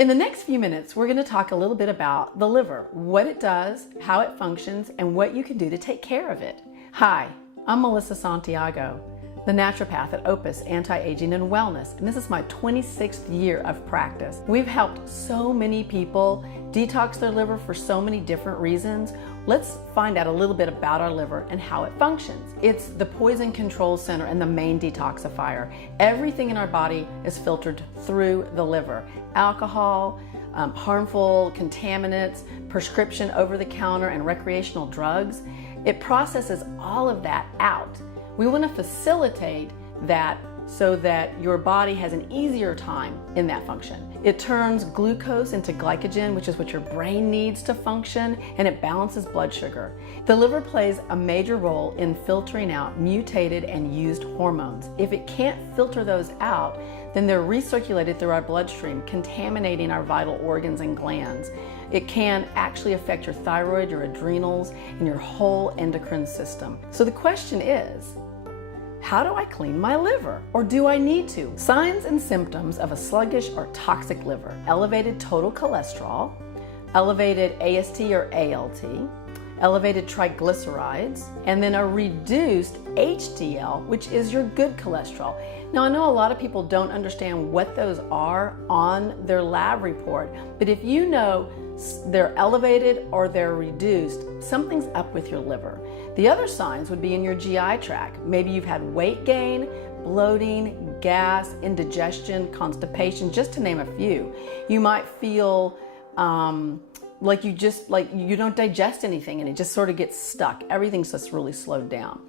In the next few minutes, we're going to talk a little bit about the liver, what it does, how it functions, and what you can do to take care of it. Hi, I'm Melissa Santiago, the naturopath at Opus Anti-Aging and Wellness, and this is my 26th year of practice. We've helped so many people detox their liver for so many different reasons. Let's find out a little bit about our liver and how it functions. It's the poison control center and the main detoxifier. Everything in our body is filtered through the liver. Alcohol, harmful contaminants, prescription over-the-counter and recreational drugs. It processes all of that out. We want to facilitate that so that your body has an easier time in that function. It turns glucose into glycogen, which is what your brain needs to function, and it balances blood sugar. The liver plays a major role in filtering out mutated and used hormones. If it can't filter those out, then they're recirculated through our bloodstream, contaminating our vital organs and glands. It can actually affect your thyroid, your adrenals, and your whole endocrine system. So the question is, how do I clean my liver? Or do I need to? Signs and symptoms of a sluggish or toxic liver: elevated total cholesterol, elevated AST or ALT, elevated triglycerides, and then a reduced HDL, which is your good cholesterol. Now, I know a lot of people don't understand what those are on their lab report, but if you know they're elevated or they're reduced, something's up with your liver. The other signs would be in your GI tract. Maybe you've had weight gain, bloating, gas, indigestion, constipation, just to name a few. You might feel like you don't digest anything and it just sort of gets stuck. Everything's just really slowed down.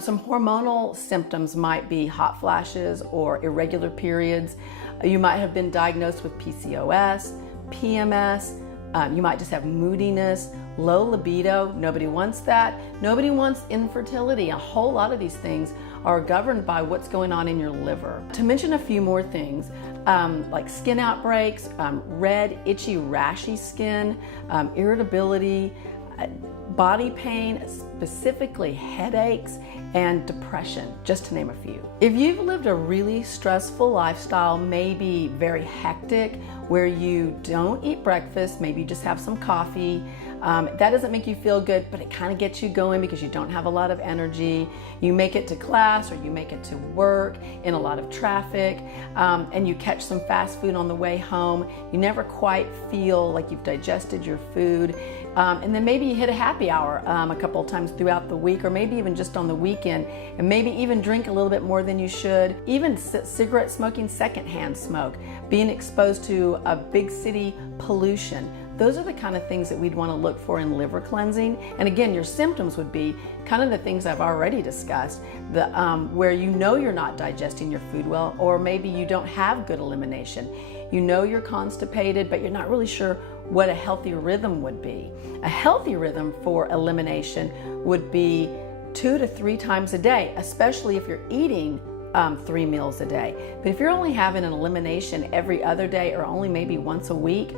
Some hormonal symptoms might be hot flashes or irregular periods. You might have been diagnosed with PCOS, PMS. You might just have moodiness, low libido. Nobody wants that. Nobody wants infertility. A whole lot of these things are governed by what's going on in your liver. To mention a few more things, like skin outbreaks, red, itchy, rashy skin, irritability, body pain, specifically headaches, and depression, just to name a few. If you've lived a really stressful lifestyle, maybe very hectic, where you don't eat breakfast, maybe you just have some coffee, that doesn't make you feel good, but it kind of gets you going because you don't have a lot of energy. You make it to class or you make it to work in a lot of traffic, and you catch some fast food on the way home. You never quite feel like you've digested your food. And then maybe you hit a happy hour a couple of times throughout the week, or maybe even just on the weekend, and maybe even drink a little bit more than you should. Even cigarette smoking, secondhand smoke, being exposed to a big city pollution. Those are the kind of things that we'd want to look for in liver cleansing. And again, your symptoms would be kind of the things I've already discussed, where you know you're not digesting your food well, or maybe you don't have good elimination. You know you're constipated, but you're not really sure what a healthy rhythm would be. A healthy rhythm for elimination would be 2 to 3 times a day, especially if you're eating 3 meals a day. But if you're only having an elimination every other day or only maybe once a week,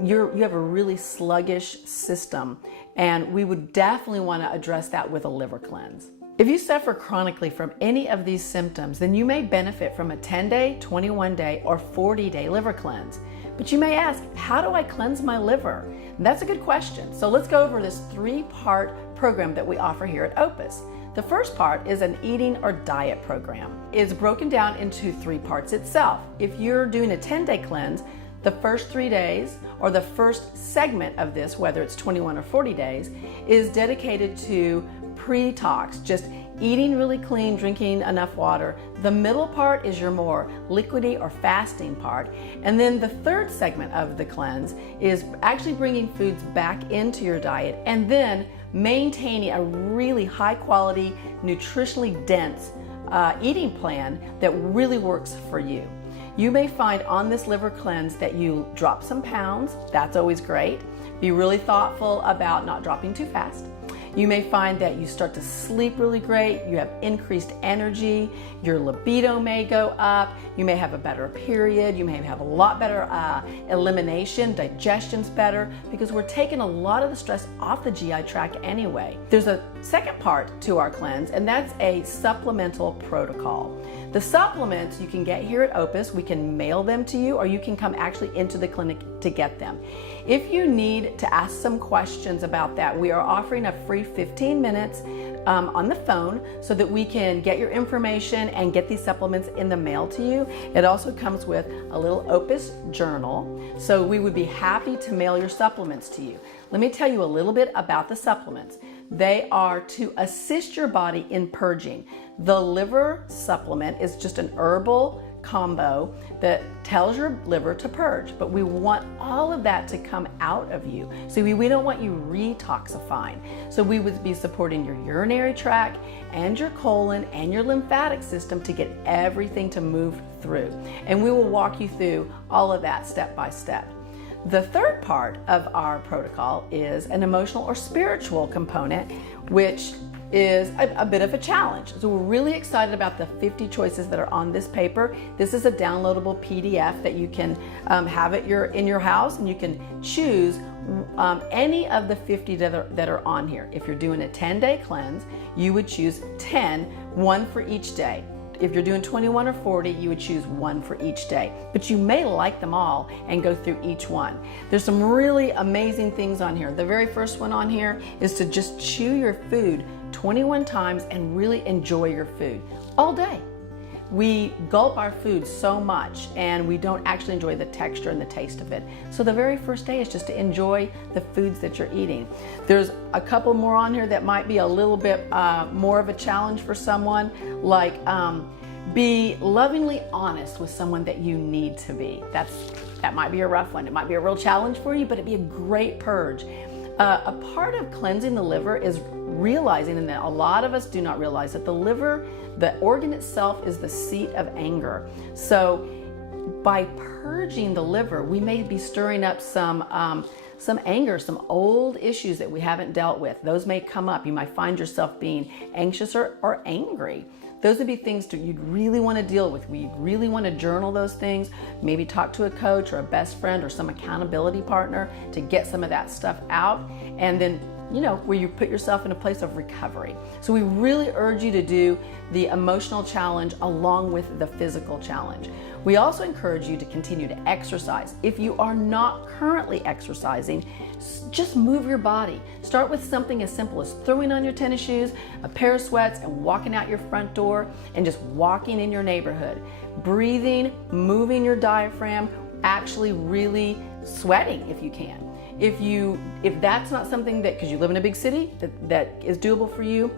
you have a really sluggish system, and we would definitely want to address that with a liver cleanse. If you suffer chronically from any of these symptoms, then you may benefit from a 10-day, 21-day, or 40-day liver cleanse. But you may ask, how do I cleanse my liver? And that's a good question. So let's go over this 3-part program that we offer here at Opus. The first part is an eating or diet program. It's broken down into 3 parts itself. If you're doing a 10-day cleanse, the first 3 days, or the first segment of this, whether it's 21 or 40 days, is dedicated to pre-tox, just eating really clean, drinking enough water. The middle part is your more liquidy or fasting part. And then the third segment of the cleanse is actually bringing foods back into your diet and then maintaining a really high quality, nutritionally dense eating plan that really works for you. You may find on this liver cleanse that you drop some pounds. That's always great. Be really thoughtful about not dropping too fast. You may find that you start to sleep really great, you have increased energy, your libido may go up, you may have a better period, you may have a lot better elimination, digestion's better, because we're taking a lot of the stress off the GI tract anyway. There's a second part to our cleanse, and that's a supplemental protocol. The supplements you can get here at Opus. We can mail them to you, or you can come actually into the clinic to get them. If you need to ask some questions about that, we are offering a free 15 minutes on the phone so that we can get your information and get these supplements in the mail to you. It also comes with a little Opus journal, so we would be happy to mail your supplements to you. Let me tell you a little bit about the supplements. They are to assist your body in purging. The liver supplement is just an herbal combo that tells your liver to purge, but we want all of that to come out of you. So we don't want you retoxifying. So we would be supporting your urinary tract and your colon and your lymphatic system to get everything to move through. And we will walk you through all of that step by step. The third part of our protocol is an emotional or spiritual component, which is a bit of a challenge. So we're really excited about the 50 choices that are on this paper. This is a downloadable PDF that you can have in your house, and you can choose any of the 50 that are on here. If you're doing a 10-day cleanse, you would choose 10, one for each day. If you're doing 21 or 40, you would choose one for each day. But you may like them all and go through each one. There's some really amazing things on here. The very first one on here is to just chew your food 21 times and really enjoy your food all day. We gulp our food so much and we don't actually enjoy the texture and the taste of it. So the very first day is just to enjoy the foods that you're eating. There's a couple more on here that might be a little bit more of a challenge for someone, like be lovingly honest with someone that you need to be. That might be a rough one. It might be a real challenge for you, but it'd be a great purge. A part of cleansing the liver is realizing, and that a lot of us do not realize, that the liver, the organ itself, is the seat of anger. So by purging the liver, we may be stirring up some anger, some old issues that we haven't dealt with. Those may come up. You might find yourself being anxious or angry. Those would be things that you'd really want to deal with. We'd really want to journal those things, maybe talk to a coach or a best friend or some accountability partner to get some of that stuff out, and then where you put yourself in a place of recovery. So we really urge you to do the emotional challenge along with the physical challenge. We also encourage you to continue to exercise. If you are not currently exercising, just move your body. Start with something as simple as throwing on your tennis shoes, a pair of sweats, and walking out your front door and just walking in your neighborhood. Breathing, moving your diaphragm, actually really sweating if you can. If that's not something that, because you live in a big city, that is doable for you,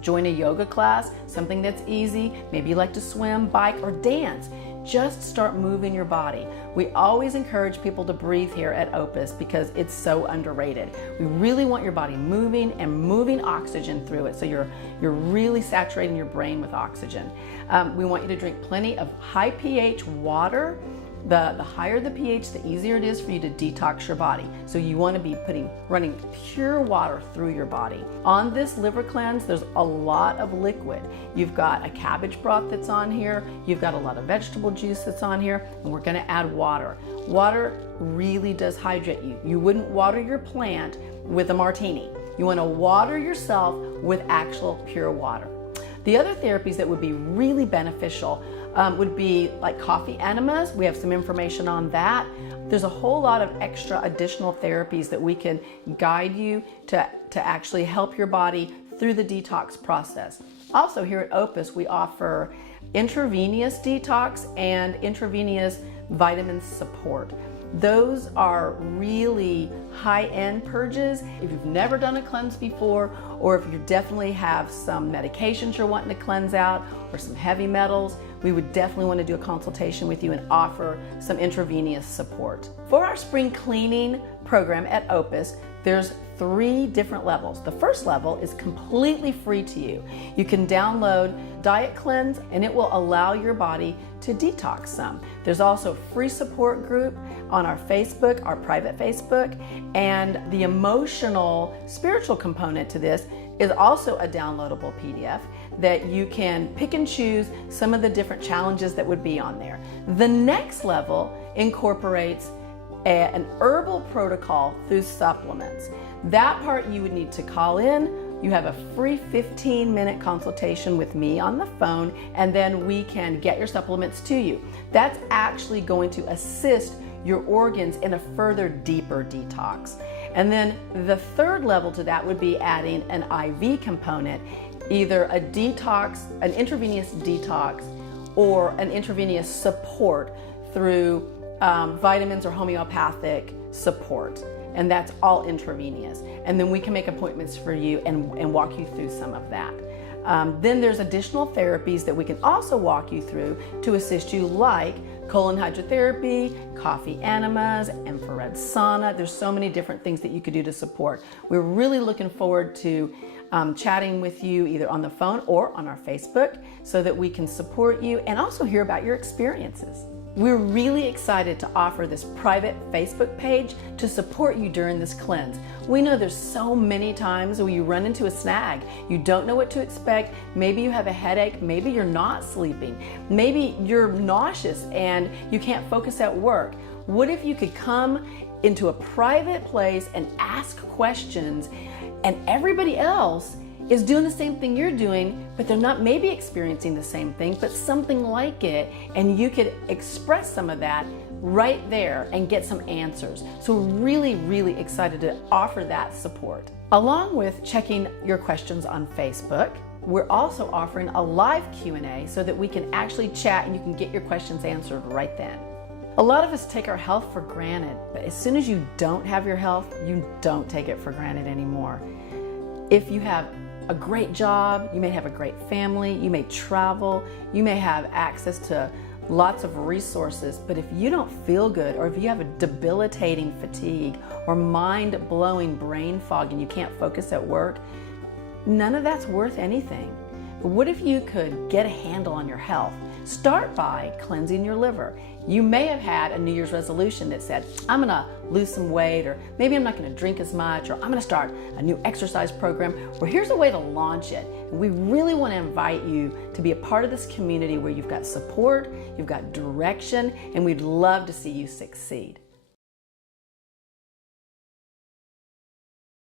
join a yoga class, something that's easy. Maybe you like to swim, bike, or dance. Just start moving your body. We always encourage people to breathe here at Opus because it's so underrated. We really want your body moving and moving oxygen through it, so you're really saturating your brain with oxygen. We want you to drink plenty of high pH water. The higher the pH, the easier it is for you to detox your body. So you want to be running pure water through your body. On this liver cleanse, there's a lot of liquid. You've got a cabbage broth that's on here. You've got a lot of vegetable juice that's on here, and we're going to add water. Water really does hydrate you. You wouldn't water your plant with a martini. You want to water yourself with actual pure water. The other therapies that would be really beneficial would be like coffee enemas. We have some information on that. There's a whole lot of extra additional therapies that we can guide you to actually help your body through the detox process. Also, here at Opus, we offer intravenous detox and intravenous vitamin support. Those are really high-end purges. If you've never done a cleanse before, or if you definitely have some medications you're wanting to cleanse out, or some heavy metals, we would definitely want to do a consultation with you and offer some intravenous support. For our spring cleaning program at Opus, there's 3 different levels. The first level is completely free to you. You can download Diet Cleanse and it will allow your body to detox some. There's also a free support group on our Facebook, our private Facebook, and the emotional, spiritual component to this is also a downloadable PDF that you can pick and choose some of the different challenges that would be on there. The next level incorporates an herbal protocol through supplements. That part you would need to call in, You have a free 15-minute consultation with me on the phone, and then we can get your supplements to you. That's actually going to assist your organs in a further deeper detox. And then the third level to that would be adding an IV component, either a detox, an intravenous detox, or an intravenous support through vitamins or homeopathic support. And that's all intravenous. And then we can make appointments for you and walk you through some of that. Then there's additional therapies that we can also walk you through to assist you, like colon hydrotherapy, coffee enemas, infrared sauna. There's so many different things that you could do to support. We're really looking forward to chatting with you either on the phone or on our Facebook so that we can support you and also hear about your experiences. We're really excited to offer this private Facebook page to support you during this cleanse. We know there's so many times where you run into a snag. You don't know what to expect. Maybe you have a headache. Maybe you're not sleeping. Maybe you're nauseous and you can't focus at work. What if you could come into a private place and ask questions, and everybody else is doing the same thing you're doing, but they're not maybe experiencing the same thing, but something like it, and you could express some of that right there and get some answers. So we're really, really excited to offer that support. Along with checking your questions on Facebook, we're also offering a live Q&A so that we can actually chat and you can get your questions answered right then. A lot of us take our health for granted, but as soon as you don't have your health, you don't take it for granted anymore. If you have a great job, you may have a great family, you may travel, you may have access to lots of resources, but if you don't feel good, or if you have a debilitating fatigue or mind-blowing brain fog and you can't focus at work, none of that's worth anything. But what if you could get a handle on your health? Start by cleansing your liver. You may have had a New Year's resolution that said, I'm gonna lose some weight, or maybe I'm not gonna drink as much, or I'm gonna start a new exercise program. Well, here's a way to launch it. And we really wanna invite you to be a part of this community where you've got support, you've got direction, and we'd love to see you succeed.